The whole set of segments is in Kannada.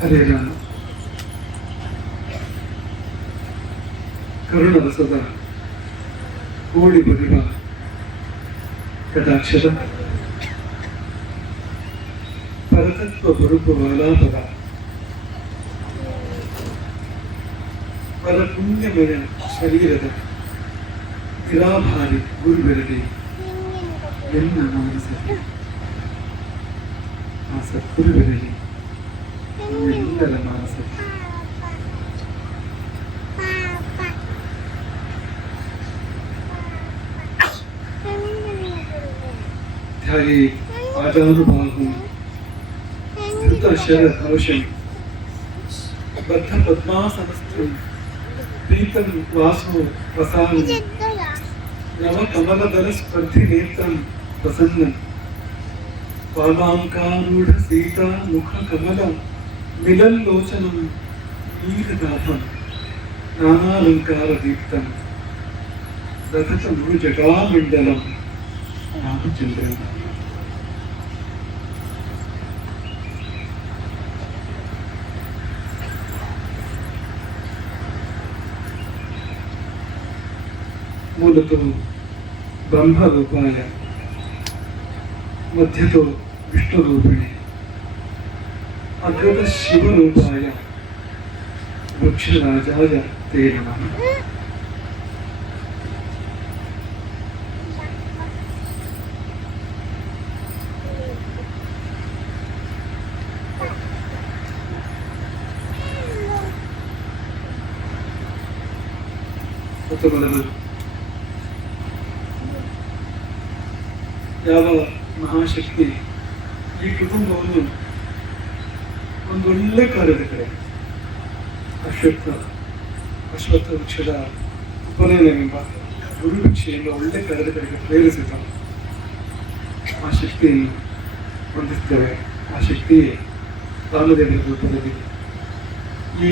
ಹರೇ ರಾಮ ಕರುಣರಸದ ಕೋಳಿ ಬರುವ ಕಟಾಕ್ಷರ ಪರತತ್ವ ಬರುಕು ವಾಲಾಪದ ಪರಪುಣ್ಯಮಯ ಶರೀರದ ನಿರಾಭಾರಿ ಗುರುಬೆರಡಿ ಎಲ್ಲ ಮಾನಸಕ್ಕೆ ಆ ಸದ್ಗುರುವಿರಲಿ వెళ్ళిందల మనసు ధరి ఆటలు బాగుంది ధృత శర హరుషం బద్ధ పద్మాసనస్థం ప్రీతం వాసు ప్రసాదం నవ కమలదల స్పర్ధి నేత్రం ప్రసన్నం పాలాంకారూఢ సీతా ముఖ కమలం ಮಿಲಲ್ಲೋಚನಂ ನೀಲದಾಭಂ ನಾನಾಲಂಕಾರ ದೀಪ್ತಂ ರಥತ ಮುರು ಜಟಾಮಂಡಲಂ ರಾಮಚಂದ್ರನ್ ಮೂಲತಃ ಬ್ರಹ್ಮರೂಪಾಯ ಮಧ್ಯತೋ ವಿಷ್ಣುರೂಪಿಣಿ ಅಗ್ರತ ಶಿವರೂಪಾಯ ವೃಕ್ಷರಾಜಾಯ ತೇ ನಮಃ ಮತ್ತು ಮೊದಲು ಯಾವ ಮಹಾಶಕ್ತಿ ಈ ಕುಟುಂಬವನ್ನು ಒಂದೊಳ್ಳೆ ಕಾರ್ಯದ ಕಡೆ. ಅಶ್ವತ್ಥ ಅಶ್ವತ್ಥ ವೃಕ್ಷದ ಉಪನಯನವೆಂಬ ಗುರು ವೃಕ್ಷೆಯಿಂದ ಒಳ್ಳೆ ಕಾರ್ಯದ ಕಡೆಗೆ ಪ್ರೇರಿಸಿದ ಆ ಶಕ್ತಿ ಹೊಂದಿಸ್ತೇವೆ ಆ ಶಕ್ತಿ ರಾಮದೇವರ ರೂಪದಲ್ಲಿ, ಈ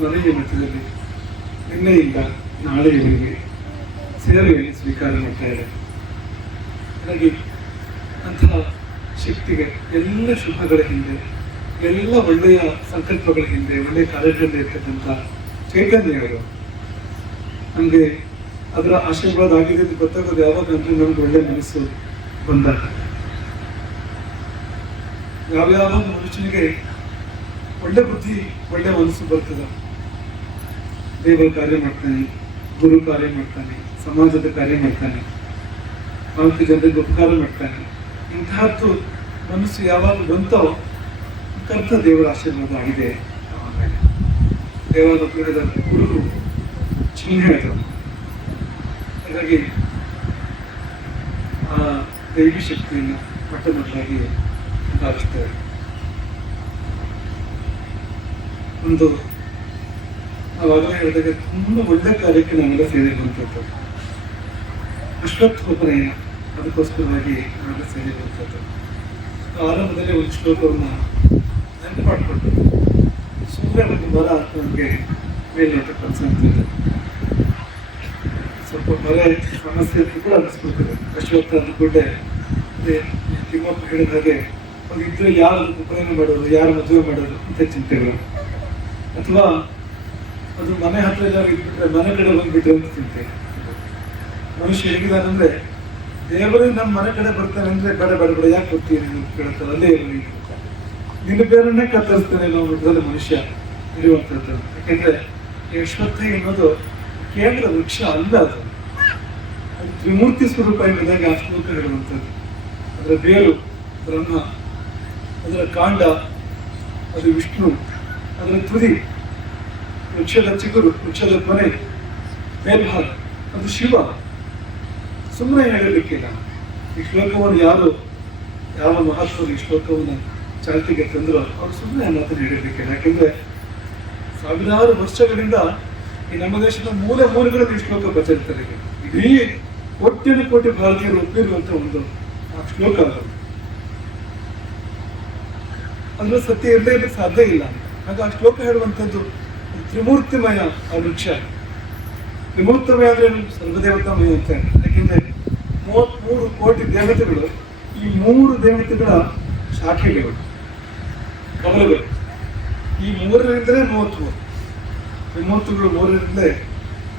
ಮನೆಯ ಮಧ್ಯದಲ್ಲಿ, ನಿನ್ನೆಯಿಂದ ನಾಳೆಯವರೆಗೆ ಸೇವೆಯನ್ನು ಸ್ವೀಕಾರ ಮಾಡ್ತಾ ಇದೆ. ಹಾಗಾಗಿ ಅಂತಹ ಶಕ್ತಿಗೆ ಎಲ್ಲ ಶುಭಗಳ ಹಿಂದೆ ಎಲ್ಲ ಒಳ್ಳೆಯ ಸಂಕಲ್ಪಗಳ ಹಿಂದೆ ಒಳ್ಳೆಯ ಕಾರ್ಯಗಳಲ್ಲಿ ಇರ್ತಕ್ಕಂಥ ಚೈತನ್ಯಗಳು ನಮಗೆ ಅದರ ಆಶೀರ್ವಾದ ಆಗಿದೆ ಅಂತ ಗೊತ್ತಾಗೋದು ಯಾವಾಗ ಅಂದರೆ ನಮ್ಗೆ ಒಳ್ಳೆ ಮನಸ್ಸು ಬಂದಾಗ. ಯಾವ್ಯಾವ ಮನುಷ್ಯನಿಗೆ ಒಳ್ಳೆ ಬುದ್ಧಿ, ಒಳ್ಳೆ ಮನಸ್ಸು ಬರ್ತದ, ದೇವರ ಕಾರ್ಯ ಮಾಡ್ತಾನೆ, ಗುರು ಕಾರ್ಯ ಮಾಡ್ತಾನೆ, ಸಮಾಜದ ಕಾರ್ಯ ಮಾಡ್ತಾನೆ ನಾಲ್ಕು ಜನರಿಗೆ ಉಪಕಾರ ಮಾಡ್ತಾನೆ, ಇಂತಹದ್ದು ಮನಸ್ಸು ಯಾವಾಗ ಬಂತೋ ಕರ್ತ ದೇವರ ಆಶೀರ್ವಾದ ಆಗಿದೆ. ದೇವರ ಪೀಠದ ಗುರು ಚಿಹ್ನೆ ಹೇಳ್ತಾರೆ. ಹಾಗಾಗಿ ಆ ದೈವಿ ಶಕ್ತಿಯನ್ನು ಮೊಟ್ಟ ಮೊದಲಾಗಿ ಭಾವಿಸ್ತೇವೆ ಒಂದು ನಾವಾಗಲೇ ಹೇಳಿದಾಗ ತುಂಬ ಒಳ್ಳೆ ಕಾರ್ಯಕ್ಕೆ ನಾವೆಲ್ಲ ಬಂತದ್ದು ಅಶ್ವತ್ಥೋಪನಯನ ಅದಕ್ಕೋಸ್ಕರವಾಗಿ ನಾವೆಲ್ಲ ಬಂತದ್ದು ಆರಂಭದಲ್ಲಿ ಒಂದು ಶ್ಲೋಕವನ್ನು ಮಾಡಿಕೊಂಡು ಒಂದು ಮರ ನಮಗೆ ಕೆಲಸ ಕನಸಾಗ್ತದೆ ಸ್ವಲ್ಪ ಮರ ಸಮಸ್ಯೆ ಅಂತ ಕೂಡ ಅನಿಸ್ಬಿಡ್ತದೆ ಅಶ್ವತ್ಥ ಈ ತಿಮ್ಮಪ್ಪ ಹೇಳಿದ ಹಾಗೆ ಇದ್ರೆ ಯಾರು ಉಪನಯನ ಮಾಡೋದು ಯಾರು ಮದುವೆ ಮಾಡೋದು ಅಂತ ಚಿಂತೆಗಳು ಅಥವಾ ಅದು ಮನೆ ಹತ್ರ ಎಲ್ಲರೂ ಇದ್ಬಿಟ್ರೆ ಮನೆ ಕಡೆ ಬಂದ್ಬಿಟ್ರೆ ಅಂತ ಚಿಂತೆ ಮನುಷ್ಯ ಹೇಗಿದ್ದಾನಂದ್ರೆ, ದೇವರೇ ನಮ್ಮ ಮನೆ ಕಡೆ ಬರ್ತಾನೆ ಅಂದ್ರೆ ಬೇಡ ಬೇಡ ಬೇಡ, ಯಾಕೆ ಬರ್ತೀರಿ ನೀವು ಕೇಳ್ತಾರೆ ಅಲ್ಲೇ ಇರಲಿ. ನಿನ್ನ ಬೇರನ್ನೇ ಕತ್ತರಿಸ್ತಾನೆ ಅನ್ನೋ ಮಟ್ಟದಲ್ಲಿ ಮನುಷ್ಯ ಇರುವಂಥದ್ದು. ಯಾಕೆಂದ್ರೆ ಈ ಅನ್ನೋದು ಕೇವಲ ವೃಕ್ಷ ಅಲ್ಲ ಅದು. ತ್ರಿಮೂರ್ತಿ ಸ್ವರೂಪ ಎಂಬುದಾಗಿ ಆ ಶ್ಲೋಕ ಹೇಳುವಂಥದ್ದು. ಅದರ ಬೇರು ಬ್ರಹ್ಮ, ಅದರ ಕಾಂಡ, ಅದು ವಿಷ್ಣು, ಅದರ ತುದಿ, ವೃಕ್ಷದ ಚಿಗುರು, ವೃಕ್ಷದ ಕೊನೆ, ಮೇಲ್ಭಾಗ, ಅದು ಶಿವ. ಸುಮ್ಮನೆ ಹೇಳಲಿಕ್ಕಿಲ್ಲ ಈ ಶ್ಲೋಕವನ್ನು ಯಾರು, ಯಾವ ಮಹತ್ವದ ಈ ಶ್ಲೋಕವನ್ನು ಚಾಲ್ತಿಗೆ ತಂದರು ಅವರು ಸುಮ್ಮನೆ ಮಾತನ್ನು ಹೇಳಿರ್ಲಿಕ್ಕಿಲ್ಲ ಯಾಕೆಂದ್ರೆ ಸಾವಿರಾರು ವರ್ಷಗಳಿಂದ ಈ ನಮ್ಮ ದೇಶದ ಮೂಲೆ ಮೂಲೆಗಳಲ್ಲಿ ಈ ಶ್ಲೋಕ ಪ್ರಚಲಿತದೆ. ಇಡೀ ಕೋಟ್ಯನ ಕೋಟಿ ಭಾರತೀಯರು ಒಪ್ಪಿರುವಂತ ಒಂದು ಆ ಶ್ಲೋಕ ಅದು. ಅಂದ್ರೆ ಸತ್ಯ ಇರಲಿಕ್ಕೆ ಸಾಧ್ಯ ಇಲ್ಲ ಹಾಗೆ ಆ ಶ್ಲೋಕ ಹೇಳುವಂಥದ್ದು ತ್ರಿಮೂರ್ತಿಮಯ ಆ ವೃಕ್ಷ. ತ್ರಿಮೂರ್ತಿಮಯ ಅಂದ್ರೆ? ಸರ್ವದೇವತಾಮಯ ಅಂತ. ಯಾಕೆಂದ್ರೆ ಮೂವತ್ಮೂರು ಕೋಟಿ ದೇವತೆಗಳು ಈ ಮೂರು ದೇವತೆಗಳ ಶಾಖೆಗಳು. ಕಮಲಗಳು ಈ ಮೂರರಿಂದಲೇ ಮೂವತ್ತ್ಮೂರು ತ್ರಿಮೂರ್ತಿಗಳು ಮೂರರಿಂದಲೇ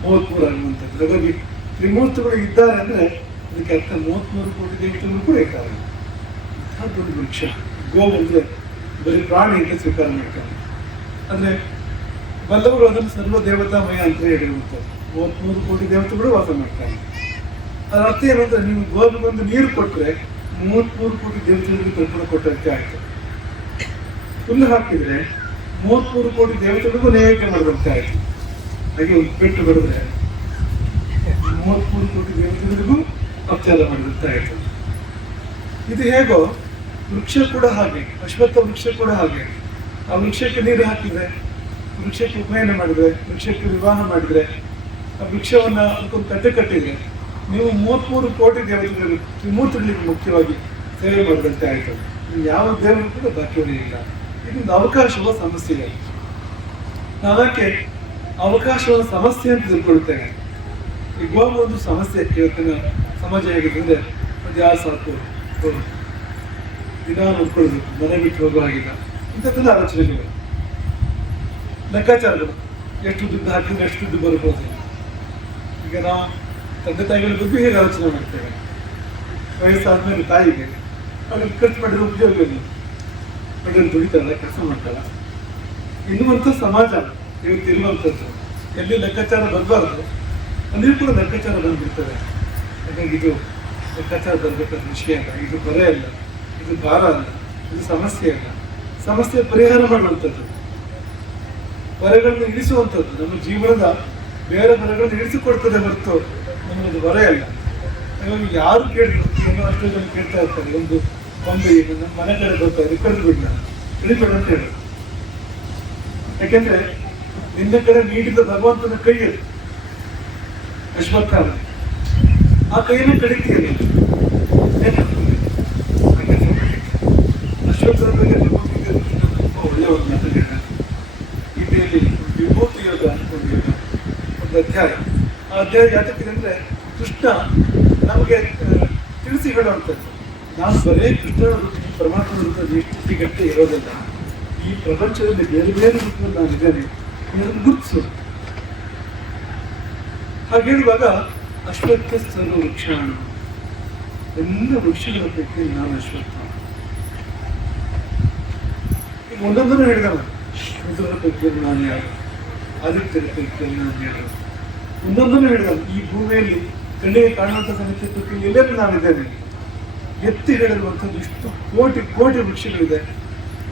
ಮೂವತ್ತ್ಮೂರು ಅನ್ನುವಂಥದ್ದು. ಹಾಗಾಗಿ ತ್ರಿಮೂರ್ತಿಗಳು ಇದ್ದಾರೆ ಅಂದರೆ ಅದಕ್ಕೆ ಅರ್ಥ ಮೂವತ್ಮೂರು ಕೋಟಿ ದೇವತೆಗಳು ಕೂಡ ಇದ್ದಾರೆ. ಇಂಥ ದೊಡ್ಡ ವೃಕ್ಷ. ಗೋ ಅಂದರೆ ಬರೀ ಪ್ರಾಣಿ ಅಂತ ಸ್ವೀಕಾರ ಮಾಡ್ತಾರೆ. ಅಂದರೆ ಬಲ್ಲವರು ಅದನ್ನು ಸರ್ವ ದೇವತಾಮಯ ಅಂತ ಹೇಳಿರುವಂಥದ್ದು. ಮೂವತ್ತ್ಮೂರು ಕೋಟಿ ದೇವತೆಗಳು ವಾಸ ಮಾಡ್ತಾರೆ. ಅದರ ಅರ್ಥ ಏನಂದ್ರೆ ನೀವು ಬಂದು ನೀರು ಕೊಟ್ಟರೆ ಮೂವತ್ತ್ಮೂರು ಕೋಟಿ ದೇವತೆಗಳಿಗೆ ಕಲ್ಪನೆ ಕೊಟ್ಟಂತೆ ಆಯ್ತು. ಹುಲ್ಲು ಹಾಕಿದ್ರೆ ಮೂವತ್ಮೂರು ಕೋಟಿ ದೇವತೆಗಳಿಗೂ ಮಾಡಿದಂತೆ ಆಯಿತು ಹಾಗೆ ಪೆಟ್ಟು ಬಡಿದ್ರೆ ಮೂವತ್ಮೂರು ಕೋಟಿ ದೇವತೆಗಳಿಗೂ ಅಪಚಾರ ಆಯಿತು ಇದು ಹೇಗೋ ವೃಕ್ಷ ಕೂಡ ಹಾಗೆ, ಅಶ್ವತ್ಥ ವೃಕ್ಷ ಕೂಡ ಹಾಗೆ. ಆ ವೃಕ್ಷಕ್ಕೆ ನೀರು ಹಾಕಿದ್ರೆ, ವೃಕ್ಷಕ್ಕೆ ಉಪನಯನ ಮಾಡಿದ್ರೆ, ವೃಕ್ಷಕ್ಕೆ ವಿವಾಹ ಮಾಡಿದ್ರೆ, ಆ ವೃಕ್ಷವನ್ನ ಅದಕ್ಕೊಂದು ಕಟ್ಟೆ ಕಟ್ಟಿದ್ರೆ ನೀವು ಮೂವತ್ಮೂರು ಕೋಟಿ ದೇವತೆಗಳಿಗೆ ತ್ರಿಮೂರ್ತಿಗಳಿಗೆ ಮುಖ್ಯವಾಗಿ ಸೇವೆ ಮಾಡಿದಂತೆ ಆಯಿತು ಯಾವ ದೇವರು ಕೂಡ ಬಾಕಿ ಉಳಿಯಿಲ್ಲ ಇದೊಂದು ಅವಕಾಶವ ಸಮಸ್ಯೆ. ಅದಕ್ಕೆ ನಾವಕ್ಕೆ ಅವಕಾಶವಾದ ಸಮಸ್ಯೆ ಅಂತ ತಿಳ್ಕೊಳ್ತೇನೆ. ಈ ಗೋವು ಒಂದು ಸಮಸ್ಯೆ ಇವತ್ತಿನ ಸಮಾಜ ಹೇಗೆ ಅಂದ್ರೆ ಅದು ಯಾರು ಸಾಕು? ದಿನ ನೋಡ್ಕೊಳ್ಬೇಕು. ಮನೆ ಬಿಟ್ಟು ಹೋಗೋ ಹಾಗಿಲ್ಲ. ಇಂಥದ್ದೆಲ್ಲ ಆಲೋಚನೆಗಳು. ಲೆಕ್ಕಾಚಾರಗಳು. ಎಷ್ಟು ದುಡ್ಡು ಹಾಕಿದ್ರೆ ಎಷ್ಟು ದುಡ್ಡು ಬರ್ಬೋದು. ಈಗ ನಾವು ತಂದೆ ತಾಯಿಗಳ ಬಗ್ಗೆ ಹೇಗೆ ಆಲೋಚನೆ ಮಾಡ್ತೇವೆ? ವಯಸ್ಸಾದ್ಮೇಲೆ ತಾಯಿಗೆ. ಅವ್ರಿಗೆ ಖರ್ಚು ಮಾಡಿರೋ ಉಪಯೋಗ ಇಲ್ಲ ಮಗನ್ ದುಡಿತಾರೆ ಕೆಲಸ ಮಾಡ್ತಾಳ ಇನ್ನುವಂಥ ಸಮಾಜ ಇವತ್ತು ಇರುವಂಥದ್ದು ಎಲ್ಲಿ ಲೆಕ್ಕಾಚಾರ ಬರಬಾರ್ದು ಅಲ್ಲಿ ಕೂಡ ಲೆಕ್ಕಾಚಾರ ಬಂದ್ಬಿಡ್ತದೆ. ಯಾಕಂದ್ರೆ ಇದು ಲೆಕ್ಕಾಚಾರ ಬರಬೇಕಾದ ವಿಷಯ ಅಲ್ಲ. ಇದು ಬರ ಅಲ್ಲ. ಇದು ಭಾರ ಅಲ್ಲ. ಇದು ಸಮಸ್ಯೆ ಅಲ್ಲ. ಸಮಸ್ಯೆ ಪರಿಹಾರ ಮಾಡುವಂಥದ್ದು. ಬರಗಳನ್ನು ಇಳಿಸುವಂಥದ್ದು. ನಮ್ಮ ಜೀವನದ ಬೇರೆ ಬರಗಳನ್ನು ಇಳಿಸಿಕೊಡ್ತದೆ ಹೊರತು ನಮ್ಮದು ಬರೆಯಲ್ಲ ಅಲ್ಲ. ಯಾರು ಕೇಳಿದ್ರು ಏನೋ ಕೇಳ್ತಾ ಇರ್ತಾರೆ. ಒಂದು ಕೊಂಬೆ ಈಗ ನಮ್ಮ ಮನೆ ಕಡೆ ಬರ್ತಾರೆ ಕಳೆದು ಬಿಡ್ಲ ಇಳಿಬೇಡ ಅಂತ ಹೇಳಿ. ಯಾಕೆಂದ್ರೆ ನಿನ್ನ ಕಡೆ ನೀಡಿದ ಭಗವಂತನ ಕೈಯಲ್ಲಿ ಅದು ಅಶ್ವತ್ಥಾಮ ಆ ಕೈಯನ್ನು ಕಡಿತೀಯ ತುಂಬಾ ಅಧ್ಯಾಯ. ಆ ಅಧ್ಯಾಯ ಯಾತಕ್ಕಿದೆ ಅಂದ್ರೆ ಕೃಷ್ಣ ನಮಗೆ ತಿಳಿಸಿ ಹೇಳುವಂಥದ್ದು ನಾನು ಬರೇ ರೂಪ ಪರಮಾತ್ಮನ ರೂಪದ ಎಷ್ಟು ಗಟ್ಟೆ ಇರೋದಿಲ್ಲ ಈ ಪ್ರಪಂಚದಲ್ಲಿ ಬೇರೆ ಬೇರೆ ರೂಪದಲ್ಲಿ ನಾನಿದ್ದೇನೆ ಇದನ್ನು ಗುರುತಿಸು ಹಾಗೆ ಅಶ್ವತ್ಥ ಸರ್ವ ವೃಕ್ಷಾಣ. ಎಲ್ಲ ವೃಕ್ಷಗಳ ಪೈಕಿ ನಾನು ಅಶ್ವತ್ಥ. ಈಗ ಒಂದೊಂದನ್ನು ಹೇಳಿದವ ಇದರ ಪೈಕಿಯಲ್ಲಿ ನಾನು ಯಾರು ಆದಿತ್ಯರ ಪೈಕಿಯಲ್ಲಿ ನಾನು ಯಾರು ಒಂದೊಂದನ್ನು ಹೇಳಿದ ಈ ಭೂಮಿಯಲ್ಲಿ ಕಣ್ಣಿಗೆ ಕಾಣುವಂಥ ಸಂಗತಿ ಪೈಕಿ ಎಲ್ಲೆಲ್ಲೂ ನಾನಿದ್ದೇನೆ? ಎತ್ತಿ ಹೇಳಿರುವಂಥದ್ದು ಇಷ್ಟು. ಕೋಟಿ ಕೋಟಿ ವೃಕ್ಷಗಳಿದೆ,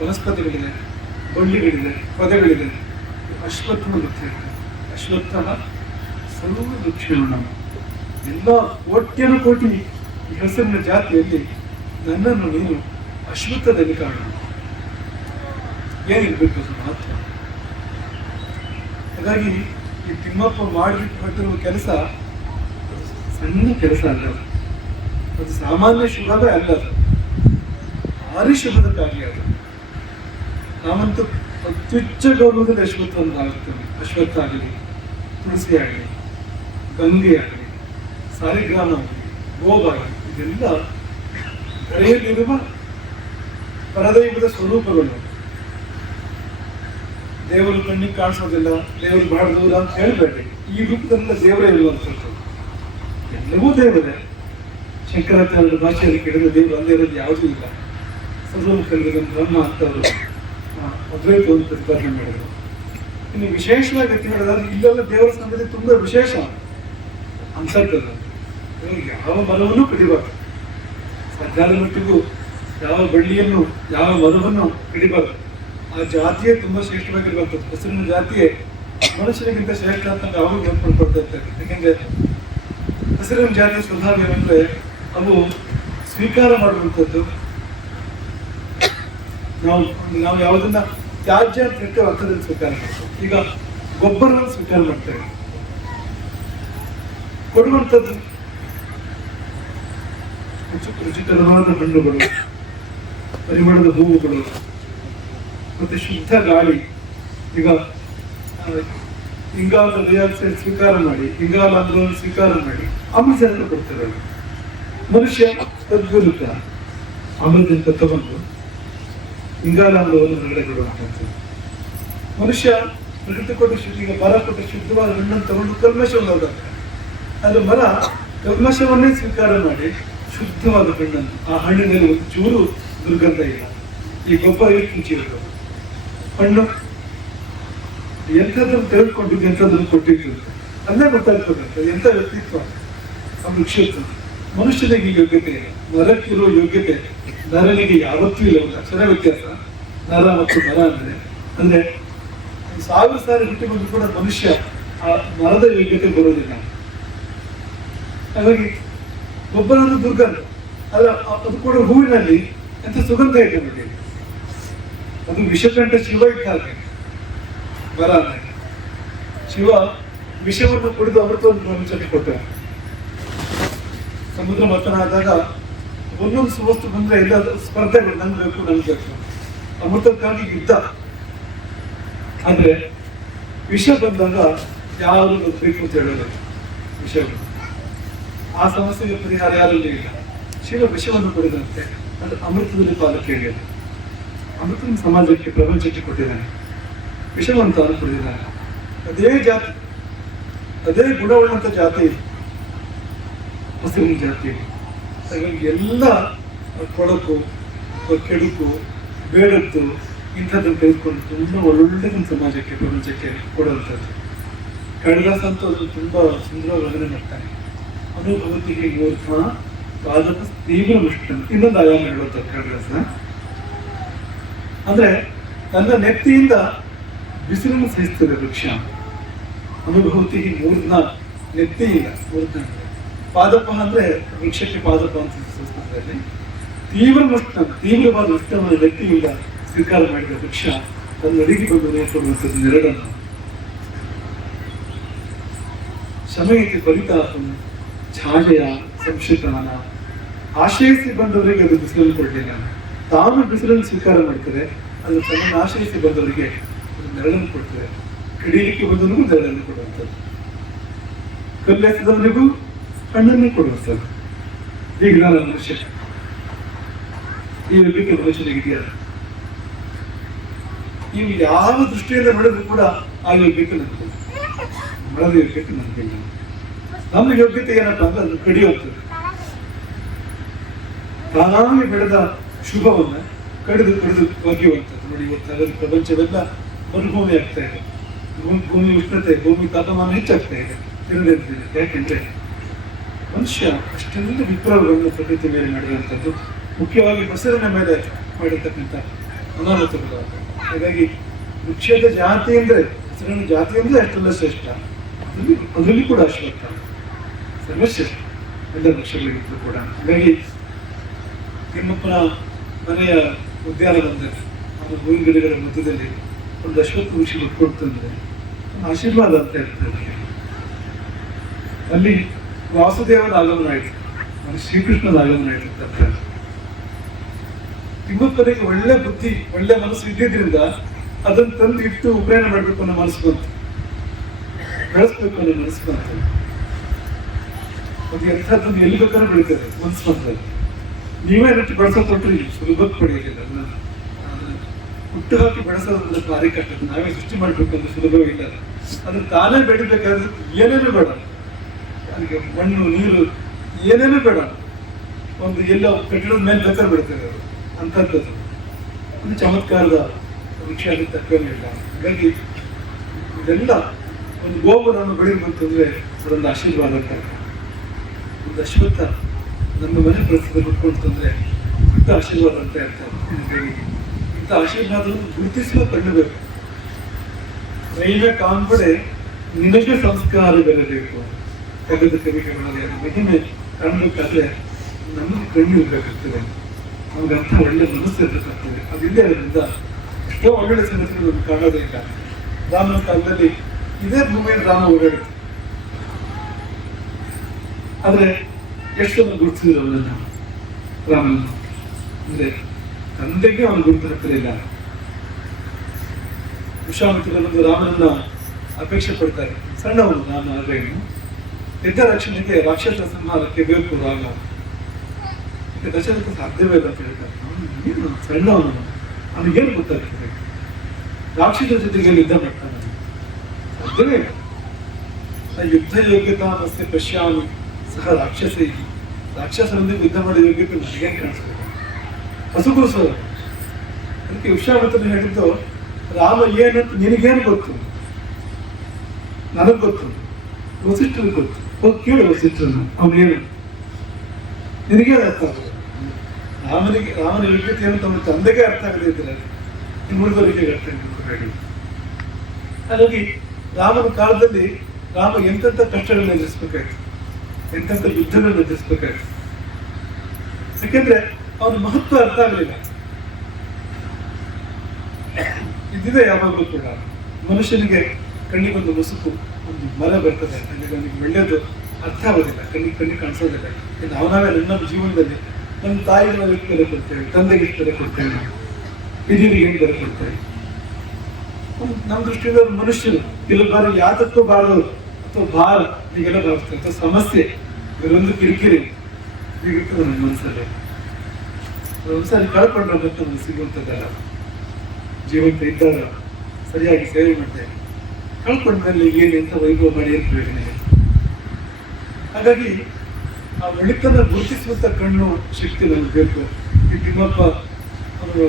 ವನಸ್ಪತಿಗಳಿದೆ ಬಳ್ಳಿಗಳಿದೆ ಪದಗಳಿದೆ. ಅಶ್ವತ್ಥನ ಮತ್ತೆ ಅಶ್ವತ್ಥ ಸರ್ವ ವೃಕ್ಷಗಳು ಎಲ್ಲ ಕೋಟ್ಯನು ಕೋಟಿ ಹೆಸರಿನ ಜಾತಿಯಲ್ಲಿ ನನ್ನನ್ನು ನೀನು ಅಶ್ವತ್ಥದಲ್ಲಿ ಕಾಣ ಏನಿರಬೇಕು ಅದು ಮಹತ್ವ ಹಾಗಾಗಿ ಈ ತಿಮ್ಮಪ್ಪ ಮಾಡಿಬಿಟ್ಟು ಹೊರಟಿರುವ ಕೆಲಸ ಸಣ್ಣ ಕೆಲಸ ಅಲ್ಲ ಅದು. ಸಾಮಾನ್ಯ ಶುಭವೇ ಅಲ್ಲ ಅದು. ಭಾರಿ ಶುಭದ ಕಾರ್ಯ ಅದು. ನಾವಂತೂ ಅತ್ಯುಚ್ಚ ಗೌರವದಲ್ಲಿ ಅಶ್ವತ್ಥವನ್ನು ಆಗುತ್ತೇವೆ ಅಶ್ವತ್ಥ ಆಗಲಿ ತುಳಸಿ ಆಗಲಿ ಗಂಗೆ ಆಗಲಿ ಸಾರಿಗ್ರಾಮ ಆಗಲಿ ಗೋಬರ ಇದೆಲ್ಲ ಕರೆಯಲ್ಲಿರುವ ಪರದೈವದ ಸ್ವರೂಪಗಳು. ದೇವರು ಕಣ್ಣಿಗೆ ಕಾಣಿಸೋದಿಲ್ಲ, ದೇವರು ಬಹಳ ಅಂತ ಹೇಳಬೇಡಿ. ಈ ರೂಪದಲ್ಲ ದೇವರೇ ಇರುವಂಥದ್ದು ಎಲ್ಲವೂ ದೇವರೇ. ಶಂಕರಾಚಾರ್ಯರ ಭಾಷೆಯಲ್ಲಿ ಕೆಡದ ದೇವರು ಅಲ್ಲೇ ಇರೋದು ಯಾವುದೂ ಇಲ್ಲ. ಸರ್ವಮುಖಲಿದ ಬ್ರಹ್ಮ ಅಂತ ಅವರು ಆ, ಅದ್ವೈತವನ್ನು ಪ್ರತಿಪಾದನೆ ಮಾಡಿದರು. ಇನ್ನು ವಿಶೇಷವಾಗಿ ಅಂತ ಹೇಳಿದ್ರೆ ಇಲ್ಲೆಲ್ಲ ದೇವರ ಸಂಗತಿ ತುಂಬ ವಿಶೇಷ. ಇವಾಗ ಯಾವ ಮರವನ್ನು ಕಡಿಬಾರ್ದು. ಸರ್ಕಾರ ಮಟ್ಟಿಗೂ ಯಾವ ಬಳ್ಳಿಯನ್ನು ಯಾವ ಮರವನ್ನು ಕಡಿಬಾರ್ದು. ಆ ಜಾತಿಯೇ ತುಂಬ ಶ್ರೇಷ್ಠವಾಗಿರುವಂಥದ್ದು. ಹೆಸರಿನ ಜಾತಿಯೇ ಮನುಷ್ಯನಿಗಿಂತ ಶ್ರೇಷ್ಠ ಅಂತ ಯಾವಾಗ ನೆನ್ಪಡ್ಕೊಳ್ತಾ ಇರ್ತಾರೆ ಯಾಕೆಂದ್ರೆ ಹಸಿರಿನ ಜಾತಿಯ ಸ್ವಭಾವ ಏನಂದ್ರೆ ಅವು ಸ್ವೀಕಾರ ಮಾಡುವಂಥದ್ದು ನಾವು ನಾವು ಯಾವುದನ್ನ ತ್ಯಾಜ್ಯ ಅಂತ ಹೇಳ್ತೇವೆ ಅಂಥದ್ದನ್ನು ಸ್ವೀಕಾರ ಮಾಡ್ತೇವೆ. ಈಗ ಗೊಬ್ಬರವನ್ನು ಸ್ವೀಕಾರ ಮಾಡ್ತೇವೆ. ಕೊಡುವಂಥದ್ದು. ರುಚಿ- ರುಚಿಕರವಾದ ಹಣ್ಣುಗಳು, ಪರಿಮಳದ ಹೂವುಗಳು, ಮತ್ತೆ ಶುದ್ಧ ಗಾಳಿ. ಈಗ ಇಂಗಾಲ ಸ್ವೀಕಾರ ಮಾಡಿ, ಇಂಗಾಲ ಅಂದ್ರೆ ಸ್ವೀಕಾರ ಮಾಡಿ ಆಮ್ಲಜನಕ ಕೊಡ್ತಾರೆ ಮನುಷ್ಯ ತದ್ವಿರುದ್ಧ. ಅಮೃತದಿಂದ ತಗೊಂಡು ಇಂಗಾಲಾಮ್ಲವನ್ನು ಹೊರಗಡೆ ಬಿಡುವಂಥದ್ದು ಮನುಷ್ಯ ಪ್ರಕೃತಿ ಕೊಟ್ಟ ಶುದ್ಧಿಗೆ ಮರ ಕೊಟ್ಟ ಶುದ್ಧವಾದ ಹಣ್ಣನ್ನು ತಗೊಂಡು ಕಲ್ಮಶವನ್ನು ಹೋಗುತ್ತೆ ಅದು ಮರ ಕಲ್ಮಶವನ್ನೇ ಸ್ವೀಕಾರ ಮಾಡಿ ಶುದ್ಧವಾದ ಹಣ್ಣನ್ನು ಆ ಹಣ್ಣಿನಲ್ಲಿ ಒಂದು ಚೂರು ದುರ್ಗಂಧ ಇಲ್ಲ. ಈ ಗೊಬ್ಬರ ಇಟ್ಟು ಹಣ್ಣು, ಎಂಥದ್ದನ್ನು ತೆಗೆದುಕೊಂಡಿದ್ದು ಎಂಥದ್ದನ್ನು ಕೊಟ್ಟಿದ್ದು ಅಲ್ಲೇ ಗೊತ್ತಾಗ್ತದೆ ಎಂಥ ವ್ಯಕ್ತಿತ್ವ? ಆ ವೃಕ್ಷದ್ದು ಮನುಷ್ಯನಿಗೆ ಯೋಗ್ಯತೆ, ನರಕ್ಕಿರೋ ಯೋಗ್ಯತೆ, ನರನಿಗೆ ಯಾವತ್ತೂ ಇಲ್ಲ. ಒಂದು ಅಕ್ಷರ ವ್ಯತ್ಯಾಸ, ನರ ಮತ್ತು ನರ ಅಂದ್ರೆ ಅಂದ್ರೆ ಸಾವಿರ ಸಾರಿ ಗಂಟೆ ಬಂದು ಕೂಡ ಮನುಷ್ಯ ಆ ನರದ ಯೋಗ್ಯತೆ ಬರೋದಿಲ್ಲ. ಹಾಗಾಗಿ ಒಬ್ಬನನ್ನು ದುರ್ಗಂಧ. ಅಲ್ಲ ಅದು ಕೂಡ ಹೂವಿನಲ್ಲಿ ಎಂತ ಸುಗಂಧ ಇದೆ ಅದು ವಿಷಕಂಠ ಶಿವ ಇಟ್ಟಾಗ ಬರ ಅಂದ್ರೆ ಶಿವ ವಿಷವನ್ನು ಕುಡಿದು ಅಮೃತವನ್ನು ಪ್ರಪಂಚಕ್ಕೆ ಕೊಟ್ಟ. ಸಮುದ್ರ ಮತನಾದಾಗ ಒಂದೊಂದು ಸುವಸ್ತು ಬಂದ್ರೆ ಎಲ್ಲ ಸ್ಪರ್ಧೆಗಳು ನಂಗೆ ಬೇಕು ನನ್ಗೆ ಬೇಕು ಅಮೃತಕ್ಕಾಗಿ ಯುದ್ಧ. ಅಂದರೆ ವಿಷ ಬಂದಾಗ ಯಾರು ಬೇಕು ಅಂತ ಹೇಳೋದು. ವಿಷಯಗಳು. ಆ ಸಮಸ್ಯೆಗೆ ಪರಿಹಾರ ಯಾರಲ್ಲಿ ಇಲ್ಲ ಶಿವ ವಿಷವನ್ನು ಕೊಡಿದಂತೆ. ಅದು ಅಮೃತದಲ್ಲಿ ಪಾಲು ಹೇಳಿದೆ ಅಮೃತನ ಸಮಾಜಕ್ಕೆ, ಪ್ರಪಂಚಕ್ಕೆ ಕೊಟ್ಟಿದ್ದಾನೆ. ಅವನು ಕುಡಿದಿದ್ದಾನೆ ಅದೇ ಜಾತಿ. ಅದೇ ಗುಣವುಳ್ಳಂತ ಜಾತಿ. ಮುಸ್ಲಿಂ ಜಾತಿ. ಹಾಗಾಗಿ ಎಲ್ಲ ಕೊಳಕು ಕೆಡುಕು ಬೇಡದ್ದು ಇಂಥದ್ದನ್ನು ತೆಗೆದುಕೊಂಡು ತುಂಬ ಒಂದು ಸಮಾಜಕ್ಕೆ, ಪ್ರಪಂಚಕ್ಕೆ ಕೊಡುವಂಥದ್ದು. ಕಾಳಿದಾಸ ಅಂತ ಅದು ತುಂಬ ಸುಂದರವಾಗಿ ವರ್ಣನೆ ಅದು ಅನುಭವತಿಗೆ ಮೂರ್ಖ ಪಾದಕ ತೀವ್ರ ಮುಷ್ಟ ಇನ್ನೊಂದು ಆಯಾಮ ಹೇಳುವಂಥದ್ದು ಕಾಳಿದಾಸ ಅಂದ್ರೆ ತನ್ನ ನೆತ್ತಿಯಿಂದ ಬಿಸಿಲನ್ನು ಸಹಿಸ್ತದೆ ವೃಕ್ಷ. ಅನುಭವತಿಗೆ ಮೂರ್ನ ನೆತ್ತಿಯಿಂದ ಮೂರ್ನ. ಪಾದಪ ಅಂದ್ರೆ ವೃಕ್ಷಕ್ಕೆ ಪಾದಪ ಅಂತ ಸಂಸ್ಕೃತದಲ್ಲಿ ತೀವ್ರ ನಷ್ಟ, ತೀವ್ರವಾದ ನಷ್ಟವನ್ನು ವ್ಯಕ್ತಿಯಿಂದ ಸ್ವೀಕಾರ ಮಾಡಿದ ವೃಕ್ಷ ತನ್ನ ಅಡಿಗೆ ಬಂದು ನೋಡ್ಕೊಳ್ಳುವಂಥದ್ದು ನೆರಳನ್ನು ಸಮಯಕ್ಕೆ ಫಲಿತಾಪನ ಛಾಯೆಯ ಸಂಶಿತಾನ ಆಶ್ರಯಿಸಿ ಬಂದವರಿಗೆ ಅದು ಬಿಸಿಲನ್ನು ಕೊಡಲಿಲ್ಲ. ತಾನು ಬಿಸಿಲನ್ನು ಸ್ವೀಕಾರ ಮಾಡ್ತಾರೆ, ಅದು ತನ್ನನ್ನು ಆಶ್ರಯಿಸಿ ಬಂದವರಿಗೆ ನೆರಳನ್ನು ಕೊಡ್ತಾರೆ. ಕಡಿಲಿಕ್ಕೆ ಬಂದವನಿಗೂ ನೆರಳನ್ನು ಕೊಡುವಂಥದ್ದು. ಕಲ್ಲೆಸದವನಿಗೂ ಹಣ್ಣನ್ನು ಕೊಡುವಂಥದ್ದು ಈಗ ನಾನು ಮನುಷ್ಯ ಮನುಷ್ಯನಿಗೆ ಇದೆಯಲ್ಲ ನೀವು ಯಾವ ದೃಷ್ಟಿಯಿಂದ ಬೆಳೆದ್ರೂ ಕೂಡ ಆ ಯೋಗ್ಯತೆ ನನಗೆ ಬೆಳೆದ ಯೋಗ್ಯತೆ ನನಗಿಲ್ಲ ನಮ್ಮ ಯೋಗ್ಯತೆ ಏನಪ್ಪ ಅಂದ್ರೆ ಅದು ಕಡಿಯೋಗ್ತದೆ ತಾನಾಗಿ ಬೆಳೆದ ಶುಭವನ್ನು ಕಡಿದು ಕಡಿದು ಒಗೆಯುವಂಥದ್ದು. ನೋಡಿ, ಇವತ್ತು ಪ್ರಪಂಚವೆಲ್ಲ ಮರುಭೂಮಿ ಆಗ್ತಾ ಇದೆ. ಭೂಮಿ- ಭೂಮಿ ಉಷ್ಣತೆ, ಭೂಮಿ ತಾಪಮಾನ ಹೆಚ್ಚಾಗ್ತಾ ಇದೆ. ತಿರುಗಂತಿದೆ ಯಾಕೆಂದ್ರೆ ಮನುಷ್ಯ ಅಷ್ಟೆಲ್ಲ ವಿಪ್ಲವಗಳನ್ನು ಪ್ರಕೃತಿ ಮೇಲೆ ಮಾಡಿರುವಂಥದ್ದು ಮುಖ್ಯವಾಗಿ ಬಸರನ ಮೇಲೆ ಮಾಡಿರ್ತಕ್ಕಂಥ ಅನಾಹುತಗಳು. ಹಾಗಾಗಿ ವೃಕ್ಷದ ಜಾತಿ ಅಂದರೆ, ಹೆಸರಿನ ಜಾತಿ ಅಂದರೆ ಅಷ್ಟೆಲ್ಲ ಶ್ರೇಷ್ಠ. ಅದರಲ್ಲಿ ಅದರಲ್ಲಿ ಕೂಡ ಅಶ್ವತ್ಥ. ಸರ್ವಶ್ರೇಷ್ಠ. ಎಲ್ಲ ವೃಕ್ಷಗಳಿಗಿದ್ರು ಕೂಡ. ಹಾಗಾಗಿ ತಿಮ್ಮಪ್ಪನ ಮನೆಯ ಉದ್ಯಾನವನದಲ್ಲಿ ಅವನ ಹೂವಿನ ಗಿಡಗಳ ಮಧ್ಯದಲ್ಲಿ ಒಂದು ಅಶ್ವತ್ಥ ವೃಕ್ಷ ಒಂದು ಆಶೀರ್ವಾದ ಅಂತ ಹೇಳ್ತಾರೆ. ಅಲ್ಲಿ ವಾಸುದೇವನ ಆಗಮನ ಶ್ರೀಕೃಷ್ಣನ ಆಗಮನ ತಿಮ್ಮಕ್ಕರಿಗೆ ತಿಮ್ಮಪ್ಪನಿಗೆ ಒಳ್ಳೆ ಬುದ್ಧಿ, ಒಳ್ಳೆ ಮನಸ್ಸು ಇದ್ದಿದ್ರಿಂದ ಅದನ್ನು ತಂದು ಇಟ್ಟು ಉಪನಯನ ಮಾಡಬೇಕು ಅನ್ನೋ ಮನಸ್ಸು ಬಂತು. ಬೆಳೆಸ್ಬೇಕು ಅನ್ನೋ ಮನಸ್ಸು ಬಂತು. ಅದು ಎಂಥದ್ದನ್ನು ಎಲ್ಲಿ ಬೇಕಾದ್ರೂ ಬೆಳೀತದೆ, ಮನಸ್ಸು ಬಂದ್ರೆ ನೀವೇ ನೆಟ್ಟು ಬೆಳೆಸೋ ಕೊಟ್ಟರೆ ಸುಲಭಕ್ಕೆ ಪಡೆಯಲಿಲ್ಲ ಅದನ್ನ. ಹುಟ್ಟು ಹಾಕಿ ಬೆಳೆಸೋದ್ರ ಅದು ನಾವೇ ಸೃಷ್ಟಿ ಮಾಡಬೇಕು ಅಂತ ಸುಲಭವೇ ಇಲ್ಲ. ಅದನ್ನ ತಾನೇ ಬೆಳಿಬೇಕಾದ್ರೆ ಏನೇನು ಬೇಡ. ಅದಕ್ಕೆ ಮಣ್ಣು, ನೀರು, ಏನೇನೂ ಬೇಡ. ಒಂದು ಎಲ್ಲೋ ಕಟ್ಟಡದ ಮೇಲೆ ಬೇಕಾದ್ರೆ ಬಿಡ್ತೇನೆ ಅವರು ಅಂಥದ್ದು ಒಂದು ಚಮತ್ಕಾರದ ವೃಕ್ಷ ಅಲ್ಲಿ ಇಲ್ಲ. ಹಾಗಾಗಿ ಇದೆಲ್ಲ ಒಂದು ಗೋಪುರವನ್ನು ಬೆಳಿಬೇಕಂತಂದ್ರೆ ಅದೊಂದು ಆಶೀರ್ವಾದ ಅಂತ ಒಂದು ಅಶ್ವತ್ಥ ನಮ್ಮ ಮನೆ ಪ್ರಸ್ತುತ ಬಿಟ್ಕೊಂತಂದ್ರೆ ಇಂಥ ಆಶೀರ್ವಾದ ಅಂತ ಹೇಳ್ತಾರೆ ಇಂಥ ಆಶೀರ್ವಾದವನ್ನು ಗುರುತಿಸುವ ಕಂಡುಬೇಕು ರೈಲ್ವೆ ಕಾಂಬಡೆ ನಿನಗೆ ಸಂಸ್ಕಾರ ಬೆರಬೇಕು ತೆಗೆದ ಕವಿಗಳಲ್ಲಿ ಮಹಿಮೆ ಕಣ್ಣು ಕಾಣಬೇಕಾದ್ರೆ ನಮಗೆ ಕಣ್ಣು ಇರಬೇಕಾಗ್ತದೆ. ನಮ್ಗೆ ಅಂತ ಒಳ್ಳೆ ಮನಸ್ಸು ಇರಬೇಕಾಗ್ತದೆ. ಅದಿಲ್ಲೇ ಅದರಿಂದ ಎಷ್ಟೋ ಒಳ್ಳೊಳ್ಳೆ ಸಂಗತಿಗಳು ಕಾಣೋದೇ ಇಲ್ಲ. ರಾಮನ ಕಾಲದಲ್ಲಿ ಇದೇ ಭೂಮಿಯಲ್ಲಿ ರಾಮ ಓಡಾಡಿತು ಆದರೆ ಎಷ್ಟೊಂದು ಗುರುತಿಸಿದ್ರು ಅವನನ್ನ? ರಾಮನ. ಅಂದ್ರೆ ತಂದೆಗೆ ಅವನು ಗುರುತು ಹಾಕಲಿಲ್ಲ ವಿಶ್ವಾಮಿತ್ರನೊಂದು ರಾಮನನ್ನ ಅಪೇಕ್ಷೆ ಪಡ್ತಾರೆ. ಸಣ್ಣವನು, ರಾಮ ಆದ್ರೇನು ಯುದ್ಧ ರಕ್ಷಣೆಗೆ ರಾಕ್ಷಸ ಸಂಹಾರಕ್ಕೆ ಬೇಕು ರಾಗ ದಶರಥ ಸಾಧ್ಯವೇ ಇಲ್ಲ ಅಂತ ಹೇಳ್ತಾರೆ. ಏನು ಸಣ್ಣವನು. ಗೊತ್ತಾಗ್ತದೆ? ರಾಕ್ಷಸ ಜೊತೆಗೆ ಯುದ್ಧ ಮಾಡ್ತಾನೆ? ಸಾಧ್ಯವೇ ಯುದ್ಧ ಯೋಗ್ಯತಾ ಮಸ್ತಿ ಪಶ್ಯಾಮಿ, ಸಹ ರಾಕ್ಷಸ ರಾಕ್ಷಸರೊಂದಿಗೆ ಯುದ್ಧ ಮಾಡೋ ಯೋಗ್ಯತೆ ನನಗೆ ಕಾಣಿಸ್ತದೆ ಹಸುಗುರುಸು ಅದಕ್ಕೆ ವಿಶ್ವಾಮಿತ್ರನು ಹೇಳಿದ್ದು, ರಾಮ ಏನಂತ ನಿನಗೇನು ಗೊತ್ತು? ನನಗೆ ಗೊತ್ತು. ವಸಿಷ್ಠನಿಗೆ ಗೊತ್ತು. ಹೋಗಿ ಕೇಳು ವಸಿಷ್ಠರನ್ನು ಅವನು ಏನು ನಿನಗೆ ಅರ್ಥ ಆಗೋದು? ರಾಮನಿಗೆ, ರಾಮನ ಯೋಗ್ಯತೆ ಏನು ತಮ್ಮ ತಂದೆಗೆ ಅರ್ಥ ಆಗದೆ ಇನ್ನು ಉಳಿದವರಿಗೆ ಅರ್ಥ ಹೇಳಿ ಹಾಗಾಗಿ ರಾಮನ ಕಾಲದಲ್ಲಿ ರಾಮ ಎಂತೆಂಥ ಕಷ್ಟಗಳನ್ನ ಎದುರಿಸ್ಬೇಕಾಯ್ತು. ಎಂತೆಂಥ ಯುದ್ಧಗಳನ್ನ ಎದುರಿಸ್ಬೇಕಾಯ್ತು. ಯಾಕೆಂದ್ರೆ ಅವನ ಮಹತ್ವ ಅರ್ಥ ಆಗಲಿಲ್ಲ. ಇದ್ದಿದೆ ಯಾವಾಗಲೂ ಕೂಡ ಮನುಷ್ಯನಿಗೆ ಕಣ್ಣಿಗೊಂದು ಮುಸುಕು ಮರ ಬರ್ತದೆ ಕಣ್ಣಿಗೆ ನಮಗೆ ಒಳ್ಳೆಯದು ಅರ್ಥ ಆಗೋದಿಲ್ಲ ಕಣ್ಣಿಗೆ ಕಣ್ಣಿಗೆ ಕಾಣಿಸೋದಿಲ್ಲ. ನಾವು ನಾವೇ ನಮ್ಮ ಜೀವನದಲ್ಲಿ ನಮ್ಮ ತಾಯಿ ನಾವು ಎಷ್ಟು ಬೆಲೆ ಕೊಡ್ತೇವೆ, ತಂದೆಗೆ ಎಷ್ಟು ಬೆಲೆ ಕೊಡ್ತೇವೆ ಹಿರಿಯರಿಗೆ ಹೆಂಗೆ ಬೆಲೆ ಕೊಡ್ತೇವೆ ನಮ್ಮ ದೃಷ್ಟಿಯಿಂದ ಮನುಷ್ಯರು ಬಾರಿ ಯಾತಕ್ಕೂ ಬಾರದು, ಅಥವಾ ಭಾರ, ಹೀಗೆಲ್ಲ ಬರುತ್ತೆ ಅಥವಾ ಸಮಸ್ಯೆ ಇವರೊಂದು ಕಿರಿಕಿರಿ. ಹೀಗಿರ್ತದೆ ನನ್ನ ಮನಸ್ಸಲ್ಲಿ. ಒಂದ್ಸರಿ ಕಳ್ಕೊಂಡ್ರೆ ಮತ್ತೆ ಸಿಗುವಂಥದ್ದಲ್ಲ. ಜೀವಂತ ಇದ್ದಾಗ ಸರಿಯಾಗಿ ಸೇವೆ ಮಾಡ್ತೇವೆ ಕಳ್ಕೊಂಡ್ಮೇಲೆ ಏನು ಎಂತ ವೈಭವ ಮಾಡಿ ಪ್ರಯೋಜನ ಹಾಗಾಗಿ ಆ ಒಳಿತನ್ನ ಗುರುತಿಸುವಂಥ ಕಣ್ಣು ಶಕ್ತಿ ನಮ್ಗೆ ಬೇಕು. ಈ ತಿಮ್ಮಪ್ಪ ಅವರು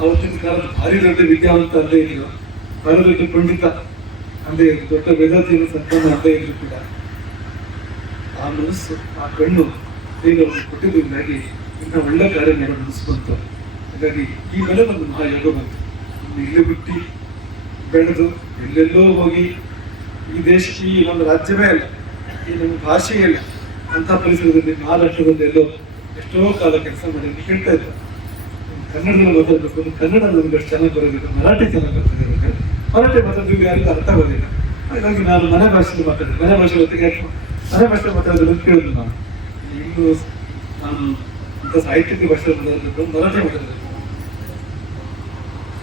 ಅವತ್ತಿನ ಕಾಲದ ಭಾರಿ ದೊಡ್ಡ ವಿದ್ಯಾವಂತ ಅಲ್ಲೇ ಇದ್ರು ಭಾರಿ ದೊಡ್ಡ ಪಂಡಿತ ಅಂದೇ ಇದ್ರು ದೊಡ್ಡ ವೇದಾತಿಯನ್ನು ಸಂತಾನ ಅಲ್ಲೇ ಇದ್ರು ಕೂಡ. ಆ ಮನಸ್ಸು, ಆ ಕಣ್ಣು ಬೇಗ ಅವರು ಕೊಟ್ಟಿದ್ದರಿಂದಾಗಿ ಇಂಥ ಒಳ್ಳೆ ಕಾರ್ಯ ಮಾಡೋ ಮನಸ್ಸು ಬಂತು ಹಾಗಾಗಿ ಈ ಮೇಲೆ ಒಂದು ಮಹಾಯೋಗ ಬಂತು. ಇಲ್ಲೇ ಬಿಟ್ಟು ಬೆಳೆದು ಎಲ್ಲೆಲ್ಲೋ ಹೋಗಿ ಈ ದೇಶ ಈ ಒಂದು ರಾಜ್ಯವೇ ಅಲ್ಲ, ಈ ನಮ್ಮ ಭಾಷೆಯೇ ಅಲ್ಲ, ಅಂಥ ಪರಿಸರದಲ್ಲಿ ಮಹಾರಾಷ್ಟ್ರದಲ್ಲಿ ಎಲ್ಲೋ ಎಷ್ಟೋ ಕಾಲ ಕೆಲಸ ಮಾಡಿ ಕೇಳ್ತಾ ಇದ್ದ ಕನ್ನಡದಲ್ಲಿ ಮಾತಾಡ್ಬೇಕು ಕನ್ನಡ ನಮ್ಗೆ ಚೆನ್ನಾಗಿ ಬರೋದಿಲ್ಲ, ಮರಾಠಿ ಚೆನ್ನಾಗಿ ಬರ್ತದೆ. ಮರಾಠಿ ಮಾತಾಡಿದ್ರೆ ಯಾರಿಗೂ ಅರ್ಥ ಆಗೋದಿಲ್ಲ. ಹಾಗಾಗಿ ನಾನು ಮನೆ ಭಾಷೆಯಲ್ಲಿ ಮಾತಾಡಿದೆ. ಮನೆ ಭಾಷೆ ಹೊತ್ತಿಗೆ ಮನೆ ಭಾಷೆ ಮಾತಾಡೋದು ಕೇಳಿದ್ರು ನಾನು. ಇನ್ನು ನಾನು ಅಂತ ಸಾಹಿತ್ಯಕ್ಕೆ ಭಾಷೆ ಮಾತಾಡಬೇಕು, ಮರಾಠಿ ಮಾತಾಡಬೇಕು.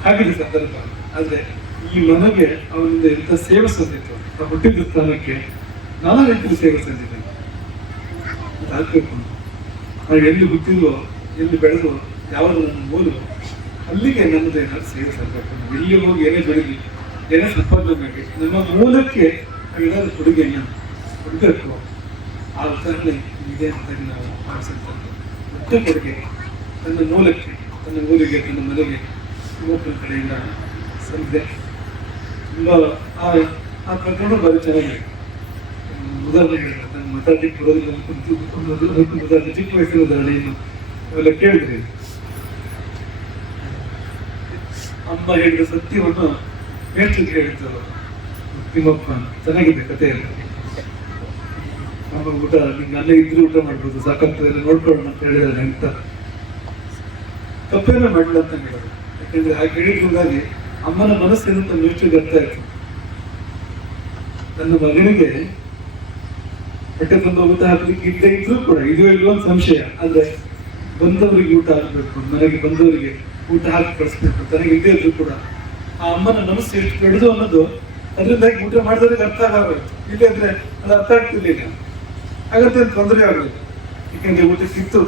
ಹಾಗಿದೆ ಸಂದರ್ಭ. ಆದ್ರೆ ಈ ಮನೆಗೆ ಅವನಿಂದ ಎಂತ ಸೇವೆ ಸಂದಿತ್ತು. ಆ ಹುಟ್ಟಿದ ಸ್ಥಾನಕ್ಕೆ ನಾನಾ ರೀತಿಯ ಸೇವೆ ಸಂದಿದ್ದೇನೆ ಅದಾಗಬೇಕು ನಾವು ಎಲ್ಲಿ ಹುಟ್ಟಿದ್ವೋ, ಎಲ್ಲಿ ಬೆಳೆದು ಯಾವಾಗ ನನ್ನ ಮೂಲ ಅಲ್ಲಿಗೆ ನಮ್ಮದು ಏನಾದ್ರು ಸೇವೆ ಸಲ್ಲಬೇಕು ಎಲ್ಲಿ ಹೋಗಿ ಏನೇ ಬೆಳೀಲಿ ಏನೇ ಸಂಪಾದನೆ ಮಾಡಿ ನಮ್ಮ ಮೂಲಕ್ಕೆ ಏನಾದ್ರು ಕೊಡುಗೆಯನ್ನು ಕೊಡಬೇಕು. ಆ ಉದಾಹರಣೆ ಇದೆ ಅಂತ ನಾವು ಭಾವಿಸುತ್ತಂತೆ ದೊಡ್ಡ ಕೊಡುಗೆ ತನ್ನ ಮೂಲಕ್ಕೆ, ತನ್ನ ಊರಿಗೆ, ತನ್ನ ಮನೆಗೆ, ಯುವಕರ ಕಡೆಯಿಂದ ಸಂದೆ ಆ ಪ್ರಕರಣ ಭಾರಿ ಚೆನ್ನಾಗಿದೆ ಉದಾಹರಣೆ ಹೇಳಿದ್ರೆ ಮಾತಾಡ್ಲಿಕ್ಕೆ ಬರೋದಿಲ್ಲ ಉದಾಹರಣೆ, ಚಿಕ್ಕ ವಯಸ್ಸಿನ ಉದಾಹರಣೆಯನ್ನು ಅವೆಲ್ಲ ಕೇಳಿದ್ರಿ. ಅಮ್ಮ ಹೇಳಿದ ಸತ್ಯವನ್ನು ಹೇಳ್ತಿದ್ದು ಹೇಳಿದ್ರು ತಿಮ್ಮಪ್ಪ, ಚೆನ್ನಾಗಿದೆ ಕಥೆ ಎಲ್ಲ ಅಮ್ಮ ಊಟ, ನಿಂಗೆ ಅಲ್ಲೇ ಇದ್ರು ಊಟ ಮಾಡ್ಬೋದು ಸಾಕಾಗ್ತದೆ ನೋಡ್ಕೊಳ್ಳೋಣ ಅಂತ ಹೇಳಿದಾರೆ ಅಂತ. ತಪ್ಪೇನೋ ಮಾಡಲ್ಲ ಅಂತ ಹೇಳೋದು ಯಾಕಂದ್ರೆ ಹಾಗೆ ಹೇಳಿದ್ರಿಂದಾಗಿ ಅಮ್ಮನ ಮನಸ್ಸಿನ ತನ್ನ ಮೇಷ್ಟ್ರಿಗೆ ಇತ್ತು ನನ್ನ ಮಗನಿಗೆ ಹೊಟ್ಟೆ ತುಂಬ ಊಟ ಹಾಕ್ಲಿಕ್ಕೆ ಇಲ್ಲದೆ ಇದ್ರೂ ಕೂಡ ಇದು ಇಲ್ವೋ ಒಂದು ಸಂಶಯ. ಆದ್ರೆ ಬಂದವರಿಗೆ ಊಟ ಹಾಕ್ಬೇಕು, ಮನೆಗೆ ಬಂದವರಿಗೆ ಊಟ ಹಾಕಿ ಕಳಿಸ್ಬೇಕು, ತನಗೆ ಇದ್ದೇ ಇದ್ರು ಕೂಡ ಆ ಅಮ್ಮನ ಮನಸ್ಸು ಎಷ್ಟು ದೊಡ್ಡದು ಅನ್ನೋದು ಅದರಿಂದಾಗಿ ಊಟ ಮಾಡಿದವರಿಗೆ ಅರ್ಥ ಆಗಬೇಕು ಇಲ್ಲೇ ಅಂದ್ರೆ ಅದು ಅರ್ಥ ಆಗ್ತಿರ್ಲಿಲ್ಲ. ಹಾಗಂತ ತೊಂದರೆ ಆಗಬೇಕು ಯಾಕಂದ್ರೆ ಊಟ ಸಿಕ್ತು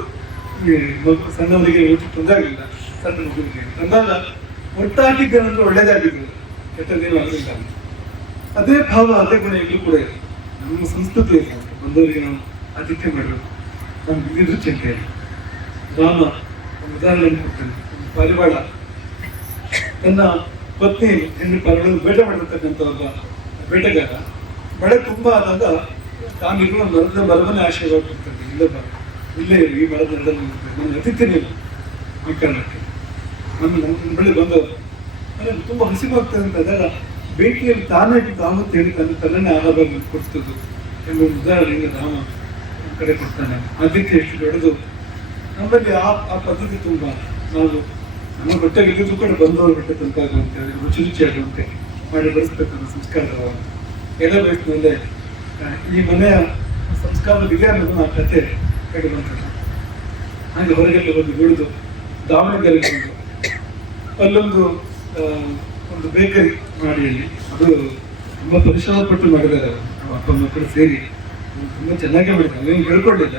ಸಣ್ಣವರಿಗೆ ಊಟ ತೊಂದರೆ ಆಗಲಿಲ್ಲ ಸಣ್ಣ ಮಗುವಿಗೆ ತಂದಾಗ ಒಟ್ಟಾಗಿದ್ದೇನೆಂದ್ರೆ ಒಳ್ಳೇದಾಗಿದ್ದು ಅಂತ ಅದೇ ಭಾವ ಅದೇ ಗುಣ ಇಲ್ಲೂ ಕೂಡ ಇದೆ. ನಮ್ಮ ಸಂಸ್ಕೃತಿ ಅಂತ. ಬಂದವರಿಗೆ ನಾವು ಆತಿಥ್ಯ ಮಾಡಬೇಕು. ನಮ್ಮ ಇಲ್ಲಿದ್ರು ಚಿಂತೆ ಇಲ್ಲ. ರಾಮ, ಒಂದು ಉದಾಹರಣೆ ಕೊಡ್ತೇನೆ. ಪಾರಿವಾಳ. ತನ್ನ ಪತ್ನಿ ಹೆಣ್ಣು ಪಾರಿವಾಳ ಬೇಟೆ ಮಾಡಿರ್ತಕ್ಕಂಥ ಒಬ್ಬ ಬೇಟೆಗಾರ. ಮಳೆ ತುಂಬ ಆದಾಗ ತಾನಿರುವ ಮರದ, ಮರವನ್ನೇ ಆಶೀರ್ವಾದ ಕೊಡ್ತಾನೆ ಬರ ಇಲ್ಲೇ ಈ ಮರದ ನಡೆದ. ನನ್ನ ಅತಿಥ್ಯ ನೀನು ಈ ಕಾರಣಕ್ಕೆ. ನಮ್ಮ ಬಳಿ ಬಂದವರು. ನನಗೆ ತುಂಬ ಹಸಿವಾಗ್ತದೆ ಅಂತ ಆದಾಗ ಬೇಟಿಯಲ್ಲಿ ತಾನೇ ತಾವು ತೇಳಿ ತನ್ನ ತನ್ನೇ ಆಹಾರ ಕೊಡ್ತದ್ದು. ಎಂಬ ಉದಾಹರಣೆಗೆ ರಾಮ ಕಡೆ ಕೊಡ್ತಾನೆ. ಅದಕ್ಕೆ ಎಷ್ಟು ದೊಡ್ಡದು. ನಮ್ಮಲ್ಲಿ ಆ ಆ ಪದ್ಧತಿ ತುಂಬ. ನಾವು ನಮ್ಮ ಬಟ್ಟೆಗೆ ಇಲ್ಲಿದ್ದು ಕಡೆ ಬಂದವರು ಬಟ್ಟೆ ಅವರಿಗೆ ರುಚಿ ರುಚಿ ಆಗುವಂತೆ ಮಾಡಿ ಬಳಸ್ತಕ್ಕಂಥ ಸಂಸ್ಕಾರ ಎಲ್ಲ ಆ, ಈ ಮನೆಯ ಸಂಸ್ಕಾರದಲ್ಲಿ ಇದೆ ಅನ್ನೋದು ಆ ಕಥೆ ಹೇಳಿ ಬಂತದ್ದು ಹಾಗೆ ಹೊರಗೆಲ್ಲ ಬಂದು ಉಳಿದು ದಾವಣಗೆರೆಗೆ ಬಂದು ಅಲ್ಲೊಂದು ಒಂದು ಬೇಕರಿ ಮಾಡಿ ಅಲ್ಲಿ ಅದು ತುಂಬ ಪರಿಶ್ರಮ ಪಟ್ಟು ಮಾಡಿದ್ದಾರೆ. ನಮ್ಮ ಅಪ್ಪ ಮಕ್ಕಳು ಸೇರಿ. ತುಂಬ ಚೆನ್ನಾಗಿ ಮಾಡಿದ್ದಾರೆ. ಏನು ಹೇಳ್ಕೊಳ್ಳಿಲ್ಲ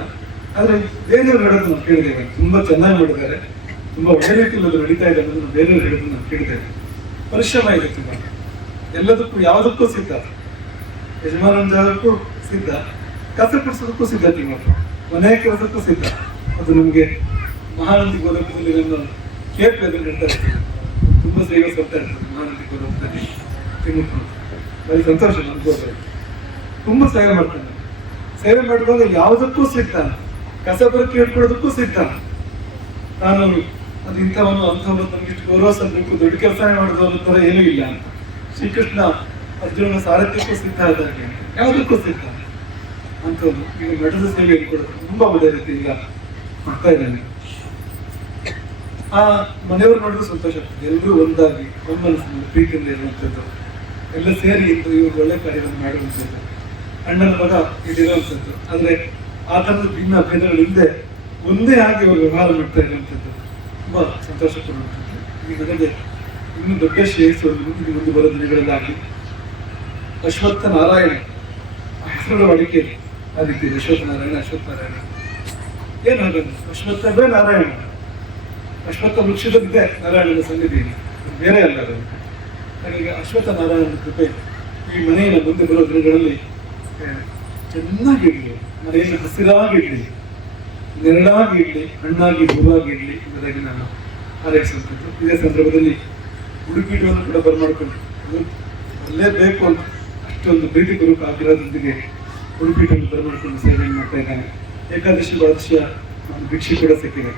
ಆದರೆ ಬೇರೆಯವ್ರು ಹೇಳೋದು ನಾವು ಕೇಳಿದ್ದೇವೆ ತುಂಬ ಚೆನ್ನಾಗಿ ಮಾಡಿದ್ದಾರೆ. ತುಂಬ ಒಳ್ಳೆ ರೀತಿಯಲ್ಲಿ ಅದು ನಡೀತಾ ಇದೆ ಅನ್ನೋದು ಬೇರೆಯವ್ರು ಹೇಳೋದು ನಾವು ಕೇಳಿದ್ದೇವೆ ಪರಿಶ್ರಮ ಇದೆ ತುಂಬ. ಎಲ್ಲದಕ್ಕೂ ಯಾವುದಕ್ಕೂ ಸಿದ್ಧ. ಯಜಮಾನನ ಜಾಗಕ್ಕೂ ಸಿದ್ಧ. ಕಸ ಕಡಿಸೋದಕ್ಕೂ ಸಿದ್ಧ ತಿಮ್ಮಪ್ಪ. ಮನೆಯ ಕೆಲಸಕ್ಕೂ ಸಿದ್ಧ. ಅದು ನಮಗೆ ಮಹಾನಂದಿ ಗೋಲಕದಲ್ಲಿ ನನ್ನ ನಡ್ತಾ ಇರ್ತೀವಿ ತುಂಬ ಸೇವೆ ಸಲ್ತಾ ಇರ್ತದೆ ಮಹಾನಂದಿ ಅಲ್ಲಿ ಸಂತೋಷ ನನ್ಗೋಸ್ಕರ ತುಂಬ ಸೇವೆ ಮಾಡ್ತಾನೆ ಸೇವೆ ಮಾಡಿದಾಗ ಯಾವುದಕ್ಕೂ ಸಿಗ್ತಾನೆ ಕಸ ಬರಕ್ಕೆ ಹಿಡ್ಕೊಳ್ಳೋದಕ್ಕೂ ಸಿದ್ಧ ನಾನು ಅದು ಇಂಥವನು, ಅಂಥವನು, ನಮ್ಗೆ ಗೌರವ ಸಲ್ಲಬೇಕು ದೊಡ್ಡ ಕೆಲಸ ಮಾಡೋದು ಅನ್ನೋ ಥರ ಏನೂ ಇಲ್ಲ ಅಂತ. ಶ್ರೀಕೃಷ್ಣ ಅರ್ಜುನನ ಸಾರಥ್ಯಕ್ಕೂ ಸಿದ್ಧ ಆದಾಗೆ ಯಾವುದಕ್ಕೂ ಸಿದ್ಧ ಅಂಥವ್ರು ಈಗ ಮಠದ ಸೇವೆ ಕೊಡೋದು ತುಂಬಾ ಒಳ್ಳೆ ರೀತಿ ಈಗ ಮಾಡ್ತಾ ಇದ್ದಾನೆ. ಆ ಮನೆಯವರು ನೋಡಿದ್ರು ಸಂತೋಷ ಆಗ್ತದೆ. ಎಲ್ಲರೂ ಒಂದಾಗಿ ಒಂದು ಮನಸ್ಸಿನಲ್ಲಿ ಪ್ರೀತಿಯಿಂದ ಇರುವಂಥದ್ದು. ಎಲ್ಲ ಸೇರಿ ಇಂದು ಇವ್ರು ಒಳ್ಳೆ ಕಾರ್ಯವನ್ನು ಮಾಡುವಂಥದ್ದು ಅಣ್ಣನ ಮಗ ಇದಿರುವಂಥದ್ದು ಅಂದರೆ ಆ ಥರದ ಭಿನ್ನ ಭೇದಗಳಿಲ್ಲದೆ ಒಂದೇ ಆಗಿ ಅವರು ವ್ಯವಹಾರ ಮಾಡ್ತಾ ಇರುವಂಥದ್ದು. ತುಂಬಾ ಸಂತೋಷ ಕೊಡುವಂಥದ್ದು. ಈ ನನಗೆ ಇನ್ನೂ ದೊಡ್ಡ ಶ್ರೇಯಸ್ಸು ಇದು ಮುಂದೆ ಬರೋ ದಿನಗಳಲ್ಲಾಗಲಿ ಅಶ್ವತ್ಥ ನಾರಾಯಣ ಹೆಸರು ಅಡಿಕೆ ಆ ರೀತಿ. ಅಶ್ವತ್ಥ ನಾರಾಯಣ ಅಶ್ವತ್ಥ ನಾರಾಯಣ ಏನಾಗಲ್ಲ ಅಶ್ವತ್ಥವೇ ನಾರಾಯಣ. ಅಶ್ವತ್ಥ ವೃಕ್ಷದಲ್ಲಿದೆ ನಾರಾಯಣನ ಸನ್ನಿಧಿ ಬೇರೆ ಅಲ್ಲ ಅದು. ಹಾಗಾಗಿ ಅಶ್ವತ್ಥ ನಾರಾಯಣನ ಕೃಪೆ ಈ ಮನೆಯ ಮುಂದೆ ಬರೋ ದಿನಗಳಲ್ಲಿ ಚೆನ್ನಾಗಿರಲಿ, ಮನೆಯನ್ನು ಹಸಿರಾಗಿರಲಿ, ನೆರಳಾಗಿರಲಿ, ಹಣ್ಣಾಗಿ ಹೂವಾಗಿರಲಿ ಎಂಬುದಾಗಿ ನಾನು ಹಾರೈಸುವಂಥದ್ದು. ಇದೇ ಸಂದರ್ಭದಲ್ಲಿ ಉಡುಪೀಠವನ್ನು ಕೂಡ ಬರಮಾಡಿಕೊಂಡು ಅದು ಬೇಕು ಅಂತ ಅಷ್ಟೊಂದು ಪ್ರೀತಿ ಪೂರ್ವಕ ಆಗಿರೋದ್ರೊಂದಿಗೆ ಉಡುಪೀಠವನ್ನು ಬರಮಾಡಿಕೊಂಡು ಸೇವೆಯನ್ನು ಮಾಡ್ತಾ ಇದ್ದಾನೆ. ಏಕಾದಶಿ, ದ್ವಾದಶಿಯ ಒಂದು ಭಿಕ್ಷೆ ಕೂಡ ಸಿಕ್ಕಿದೆ.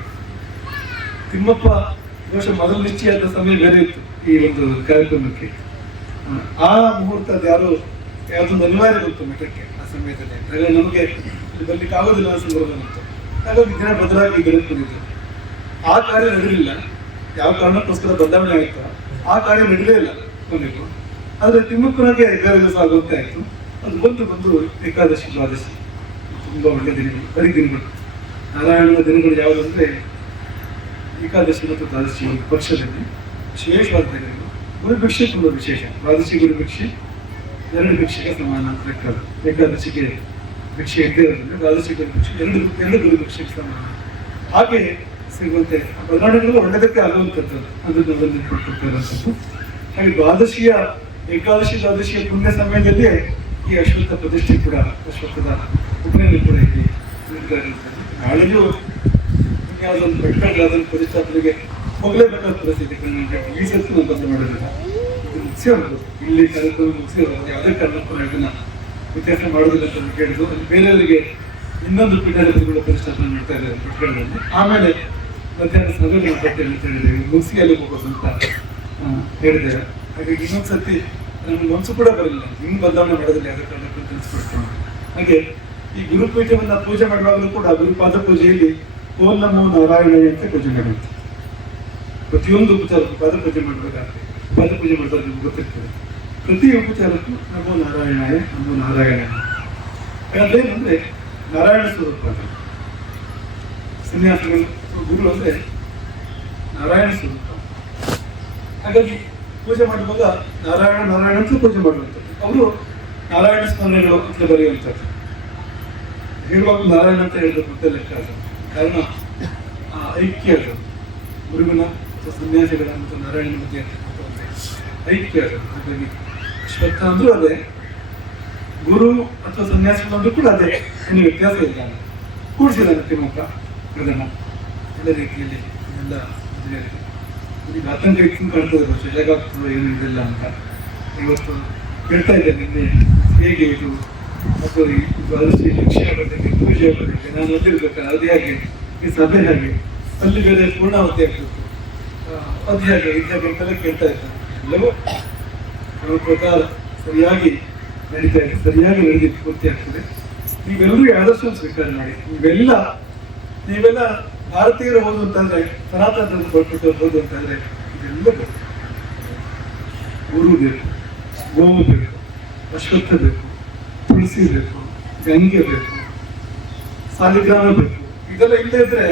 ತಿಮ್ಮಪ್ಪ ಬಹುಶಃ ಮೊದಲು ನಿಶ್ಚಯದ ಸಮಯ ಬೇರೆ ಇತ್ತು ಈ ಒಂದು ಕಾರ್ಯಕ್ರಮಕ್ಕೆ. ಆ ಮುಹೂರ್ತ ಯಾರು ಯಾವುದೊಂದು ಅನಿವಾರ್ಯ ಬಂತು ಮಠಕ್ಕೆ ಆ ಸಮಯದಲ್ಲಿ. ಹಾಗಾಗಿ ನಮಗೆ ಬರ್ಲಿಕ್ಕೆ ಆಗೋದಿಲ್ಲ ಸಂದರ್ಭ ಬಂತು. ಹಾಗಾಗಿ ದಿನ ಬದಲಾಗಿ ಬೆಳೆದು ಬಂದಿದ್ದರು ಆ ಕಾರ್ಯ ನಡೆಯಲಿಲ್ಲ ಯಾವ ಕಾರಣಕ್ಕೋಸ್ಕರ ಬದಲಾವಣೆ ಆಯ್ತು ಆ ಕಾರ್ಯ ನಡೀಲೇ ಇಲ್ಲ ಕೊನೆಗೂ. ಆದರೆ ತಿಮ್ಮಪ್ಪನಿಗೆ ಬೇರೆ ದಿವಸ ಆಗುತ್ತೆ ಆಯಿತು. ಅದು ಬಂದು ಬಂದು ಏಕಾದಶಿ ದ್ವಾದಶಿ. ತುಂಬ ಒಳ್ಳೆಯ ದಿನಗಳು ಬರೀ ದಿನಗಳು. ನಾರಾಯಣನ ದಿನಗಳು ಯಾವುದು ಅಂದ್ರೆ ಏಕಾದಶಿ ಮತ್ತು ದ್ವಾದಶಿ ಒಂದು ಪಕ್ಷದಲ್ಲಿ ವಿಶೇಷವಾದ ದಿನಗಳು ಗುರು ಭಿಕ್ಷೆ ತುಂಬ ವಿಶೇಷ. ದ್ವಾದಶಿ ಗುರು ಭಿಕ್ಷೆ ಎರಡು ಭಿಕ್ಷೆಗೆ ಸಮಾನ ಅಂತ ಲೆಕ್ಕ. ಏಕಾದಶಿಗೆ ಭಿಕ್ಷೆ ಇದ್ದೇ ಇರೋದ್ರಿಂದ ದ್ವಾದಶಿ ಗುರು ಭಿಕ್ಷೆ ಎರಡು ಎರಡು ಗುರು ಭಿಕ್ಷೆಗೆ ಸಮಾನ. ಹಾಗೆ ಸಿಗುವಂತೆ ಬದಲಾವಣೆಗಳು ಒಳ್ಳೆದಕ್ಕೆ ಆಗುವಂಥದ್ದು ಅದನ್ನು ಅದನ್ನು ಕೊಟ್ಟಿರುವಂಥದ್ದು ಹಾಗೆ ದ್ವಾದಶಿಯ, ಏಕಾದಶಿ, ದ್ವಾದಶಿಯ ಪುಣ್ಯ ಸಮಯದಲ್ಲಿ ಈ ಅಶ್ವತ್ಥ ಪ್ರತಿಷ್ಠೆ ಕೂಡ, ಅಶ್ವತ್ಥದ ಉಪನಯನ ಕೂಡ ಇಲ್ಲಿ ನಡೀತಾ ನಾಳೆಯೂ ಯಾವುದೊಂದು ಬೆಟ್ಟಗಳು ಅದನ್ನು ಪ್ರತಿಷ್ಠಾಪನೆಗೆ ಹೋಗಲೇಬೇಕಾದ ಪರಿಸ್ಥಿತಿ ಈ ಸತ್ತು ನಾವು ಬಂದು ಮಾಡೋದಿಲ್ಲ ಇದು ಮುಗಿಸಿ ಇಲ್ಲಿ ಕಾರ್ಯಕ್ರಮ ಮುಗಿಸಿರೋದು ಯಾವುದೇ ಕಾರಣಕ್ಕೂ ಇದನ್ನು ವ್ಯತ್ಯಾಸ ಮಾಡೋದಿಲ್ಲ ಅಂತ ಕೇಳಿದ್ರು ಅಲ್ಲಿ ಬೇರೆಯವರಿಗೆ ಇನ್ನೊಂದು ಕೂಡ ಪ್ರತಿಷ್ಠಾಪನೆ ಮಾಡ್ತಾ ಇದ್ದಾರೆ ಪೀಠಗಳಲ್ಲಿ ಆಮೇಲೆ ಮಧ್ಯಾಹ್ನ ಸಭೆ ಬಗ್ಗೆ ಅಂತ ಹೇಳಿದ್ದೇವೆ ಮುಗಿಸಿ ಅಲ್ಲಿ ಹೋಗೋದು ಅಂತ ಹೇಳಿದ್ದೇವೆ ಹಾಗಾಗಿ ಸರ್ತಿ ನಮ್ಗೆ ಮನಸ್ಸು ಕೂಡ ಬರಲಿಲ್ಲ. ಹಿಂಗೆ ಬದಲಾವಣೆ ಮಾಡೋದಿಲ್ಲ ಯಾವುದೇ ಕಾರಣಕ್ಕೂ ತಿಳಿಸ್ಕೊಡ್ತೇನೆ ಹಾಗೆ ಈ ಗುರುಪೀಠವನ್ನ ಪೂಜೆ ಮಾಡುವಾಗಲೂ ಕೂಡ ಗುರುಪಾದ ಪೂಜೆಯಲ್ಲಿ ಓಂ ನಮೋ ನಾರಾಯಣ ಅಂತ ಪೂಜೆ ಮಾಡುತ್ತೆ ಪ್ರತಿಯೊಂದು ಉಪಚಾರಕ್ಕೂ ಪದ ಪೂಜೆ ಮಾಡಬೇಕಾದ್ರೆ ಪಾದ ಪೂಜೆ ಮಾಡಿದಾಗ ನಿಮ್ಗೆ ಗೊತ್ತಿರ್ತದೆ. ಪ್ರತಿ ಉಪಚಾರಕ್ಕೂ ನಮೋ ನಾರಾಯಣಾಯ, ನಮೋ ನಾರಾಯಣ ಅದೇನಂದ್ರೆ ನಾರಾಯಣ ಸ್ವರೂಪ ಅದು. ಸನ್ಯಾಸಿಗಳು ಗುರು ಅಂದ್ರೆ ನಾರಾಯಣ ಸ್ವರೂಪ. ಹಾಗಾಗಿ ಪೂಜೆ ಮಾಡುವಾಗ ನಾರಾಯಣ ನಾರಾಯಣ ಅಂತ ಪೂಜೆ ಮಾಡುವಂಥದ್ದು. ಅವರು ನಾರಾಯಣ ಸ್ಮರಣೆಗಳು ಅಂತ ಬರೆಯುವಂಥದ್ದು. ಹೇಳುವಾಗ ನಾರಾಯಣ ಅಂತ ಹೇಳಿದ್ರು ಮತ್ತೆ ಲೆಕ್ಕ ಕಾರಣ ಆ ಐಕ್ಯ ಅದು ಗುರುವಿನ ಅಥವಾ ಸನ್ಯಾಸಿಗಳ ಮತ್ತು ನಾರಾಯಣ ಮಧ್ಯೆ ಇರ್ತಕ್ಕಂಥ ಒಂದು ಐಕ್ಯ ಅದು ಹಾಗಾಗಿ ಶ್ರದ್ಧಾ ಅಂದ್ರೂ ಅದೇ, ಗುರು ಅಥವಾ ಸನ್ಯಾಸಿಗಳು ಅಂದ್ರೂ ಕೂಡ ಅದೇ ಏನು ವ್ಯತ್ಯಾಸ ಇಲ್ಲ. ಕೂಡಿಸಿದ್ದಾನೆ ತಿಮ್ಮಪ್ಪ ಅದನ್ನು ಒಳ್ಳೆ ರೀತಿಯಲ್ಲಿ ಎಲ್ಲ. ಈಗ ಆತಂಕ ಇತ್ತು ಕಾಣ್ತದೆ ಬಹುಶಃ ಹೇಗಾಗ್ತದೆ ಏನು ಇದೆಲ್ಲ ಅಂತ. ಇವತ್ತು ಹೇಳ್ತಾ ಇದ್ದೆ ನಿನ್ನೆ ಹೇಗೆ ಇದು ಮತ್ತು ದ್ವಾದಶಿ ಶಿಕ್ಷೆ ಆಗೋದಕ್ಕೆ ಪೂಜೆ ಆಗೋದಕ್ಕೆ ನಾನು ಅಲ್ಲಿರ್ಬೇಕಾದ್ರೆ ಅದು ಹೇಗೆ? ಈ ಸಭೆ ಹೇಗೆ? ಅಲ್ಲಿ ಬೇರೆ ಪೂರ್ಣಾವತಿ ಆಗ್ತಿತ್ತು ಅದು ಹೇಗೆ? ಇದು ಹೇಗೆ ಕೇಳ್ತಾ ಇದ್ದಾನೆ ಎಲ್ಲವೂ ಅವರ ಪ್ರಕಾರ ಸರಿಯಾಗಿ ನಡೀತಾ ಇದೆ. ಸರಿಯಾಗಿ ನಡೆದಿದ್ದು ಪೂರ್ತಿ ಆಗ್ತದೆ. ನೀವೆಲ್ಲರೂ ಈ ಆದರ್ಶ ಸ್ವೀಕಾರ ಮಾಡಿ. ನೀವೆಲ್ಲ ನೀವೆಲ್ಲ ಭಾರತೀಯರು ಹೋದು ಅಂತಂದ್ರೆ ಸನಾತನ ಧರ್ಮ ಹೊರಟು ಹೋದು ಅಂತಂದ್ರೆ ಇದೆಲ್ಲ ಬೇಕು. ಗುರು ಬೇಕು. ಗೋವು ಬೇಕು. ಅಶ್ವತ್ಥ ಬೇಕು. ತುಳಸಿ ಇರಬೇಕು ಗಂಗೆ ಬೇಕು, ಸಾಲಿಗ್ರಾಮ ಬೇಕು. ಇದೆಲ್ಲ ಇಲ್ಲದೇ ಇದ್ರೆ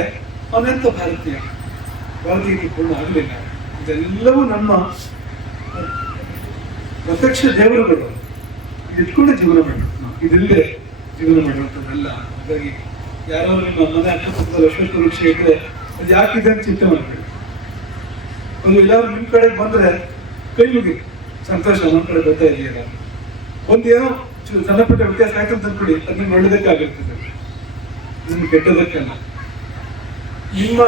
ಅವನೆಂತ ಭಾರತೀಯ. ಭಾರತೀಯ ಪೂರ್ಣ ಆಗಲಿಲ್ಲ. ಇದೆಲ್ಲವೂ ನಮ್ಮ ಪ್ರತ್ಯಕ್ಷ ದೇವರುಗಳು. ಇಟ್ಕೊಂಡೆ ಜೀವನ ಮಾಡಬೇಕು. ನಾವು ಇದಿಲ್ಲದೆ ಜೀವನ ಮಾಡುವಂಥದ್ದಲ್ಲ. ಹಾಗಾಗಿ ಯಾರಾದ್ರೂ ನಿಮ್ಮ ಮನೆ ಅಕ್ಕಪಕ್ಕದ ಅಶ್ವತ್ಥ ವೃಕ್ಷ ಇದ್ರೆ ಅದು ಯಾಕಿದೆ ಅಂತ ಚಿಂತೆ ಮಾಡಬೇಡಿ. ಒಂದು ಎಲ್ಲಾದ್ರೂ ನಿಮ್ಮ ಕಡೆಗೆ ಬಂದ್ರೆ ಕೈ ಮುಗಿ ಸಂತೋಷ ನಮ್ಮ ಕಡೆ ಬರ್ತಾ ಇದೆಯಲ್ಲ. ಒಂದೇನೋ ಸಣ್ಣ ಪುಟ್ಟ ವ್ಯತ್ಯಾಸ ಆಯ್ತು ಅಂತ ಅಂದ್ಕೊಳ್ಳಿ ಅದನ್ನ ನಿಮ್ಗೆ ಒಳ್ಳೇದಕ್ಕಾಗಿರ್ತದೆ ನಿಮ್ಗೆ ಕೆಟ್ಟದಕ್ಕಲ್ಲ ನಿಮ್ಮ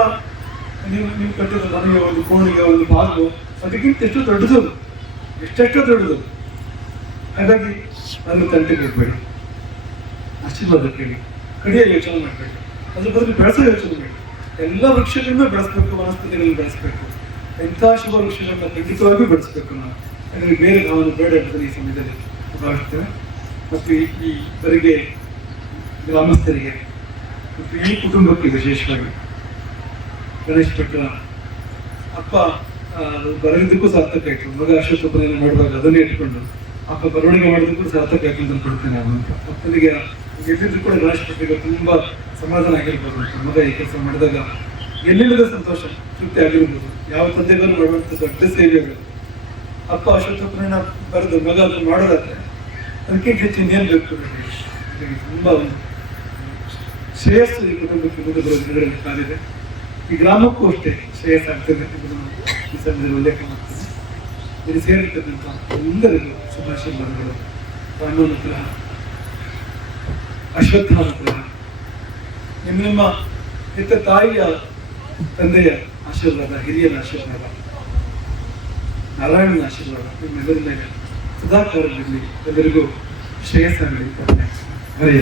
ನೀವು ನೀವು ಕಟ್ಟಿದ ಮನೆಗೆ ಒಂದು ಫೋನಿಗೆ ಒಂದು ಬಾಗು ಅದಕ್ಕಿಂತ ಎಷ್ಟು ದೊಡ್ಡದು ಎಷ್ಟೆಷ್ಟೋ ದೊಡ್ಡದು. ಹಾಗಾಗಿ ನನ್ನ ತಂಟೆ ಹೋಗ್ಬೇಡಿ. ಆಶೀರ್ವಾದ ಕೇಳಿ. ಕಡಿಯ ಯೋಚನೆ ಮಾಡಬೇಡಿ. ಅದ್ರ ಬದಲು ಬೆಳೆಸೋ ಯೋಚನೆ ಮಾಡಿ. ಎಲ್ಲ ವೃಕ್ಷಗಳನ್ನ ಬೆಳೆಸ್ಬೇಕು, ವನಸ್ಪತಿಗಳನ್ನ ಬೆಳೆಸ್ಬೇಕು. ಎಂಥ ಶುಭ ವೃಕ್ಷಗಳನ್ನ ಖಂಡಿತವಾಗಿಯೂ ಬೆಳೆಸ್ಬೇಕು ನಾವು ಯಾಕಂದ್ರೆ ಬೇರೆ ಭಾವನೆ ಬೇಡ ಈ ಸಮಯದಲ್ಲಿ ಭಾವಿಸ್ತೇವೆ ಮತ್ತು ಈ- ಇವರಿಗೆ ಗ್ರಾಮಸ್ಥರಿಗೆ ಮತ್ತು ಈ ಕುಟುಂಬಕ್ಕೆ ವಿಶೇಷವಾಗಿ ಗಣೇಶ್ ಭಟ್ರ ಅಪ್ಪ ಆ, ಬರೆದಿದ್ದಕ್ಕೂ ಸಾರ್ಥಕ ಆಯಿತು. ಮಗ ಅಶ್ವತ್ಥಪ್ಪನ ಮಾಡುವಾಗ ಅದನ್ನೇ ಇಟ್ಕೊಂಡು ಅಪ್ಪ ಬರವಣಿಗೆ ಮಾಡೋದಕ್ಕೂ ಸಾರ್ಥಕ ಆಯ್ತು ಅಂತ ಕೊಡ್ತೇನೆ ಅಪ್ಪನಿಗೆ ಗೆದ್ದಿದ್ದು ಕೂಡ ಗಣೇಶ್ ಭಟ್ರಿಗೆ ತುಂಬಾ ಸಮಾಧಾನ ಆಗಿರ್ಬೋದು ಅಂತ. ಮಗ ಈ ಕೆಲಸ ಮಾಡಿದಾಗ ಎಲ್ಲಿಲ್ಲದ ಸಂತೋಷ ತೃಪ್ತಿ ಆಗಿರ್ಬೋದು. ಯಾವ ತಂದೆಗಳು ಮಾಡುವಂಥ ದೊಡ್ಡ ಸೇವೆಗಳು ಅಪ್ಪ ಅಶ್ವತ್ಥಪ್ಪನ ಬರೆದು ಮಗ ಅದನ್ನು ಮಾಡೋದಾದ್ರೆ ಅದಕ್ಕಿಂತ ಹೆಚ್ಚು ಇನ್ನೇನು ಬೇಕು ತುಂಬ ಶ್ರೇಯಸ್ಸು ಈ ಕುಟುಂಬಕ್ಕೆ ಮುಂದೆ ಬರೋ ದಿನಗಳಲ್ಲಿ ಈ ಗ್ರಾಮಕ್ಕೂ ಅಷ್ಟೇ ಶ್ರೇಯಸ್ಸಾಗ್ತದೆ ಎಂಬುದನ್ನು ಈ ಉಲ್ಲೇಖ ಮಾಡ್ತೇನೆ. ಇಲ್ಲಿ ಸೇರಿರ್ತಕ್ಕಂಥ ಎಲ್ಲರಿಗೂ ಶುಭಾಶೀರ್ವಾದಗಳು ರಾಮನ ಹತ್ರ ಅಶ್ವತ್ಥನ ಹತ್ರ ನಿಮ್ಮ ನಿಮ್ಮ ಹೆತ್ತ ತಾಯಿಯ ತಂದೆಯ ಆಶೀರ್ವಾದ, ಹಿರಿಯರ ಆಶೀರ್ವಾದ, ನಾರಾಯಣನ ಆಶೀರ್ವಾದ ನಿಮ್ಮೆಲ್ಲರ ಮೇಲೆ ಸದಾಕಾಲದಲ್ಲಿ ಎಲ್ಲರಿಗೂ ಶ್ರೇಯಸ್ಸನ್ನು ಹರಿಯ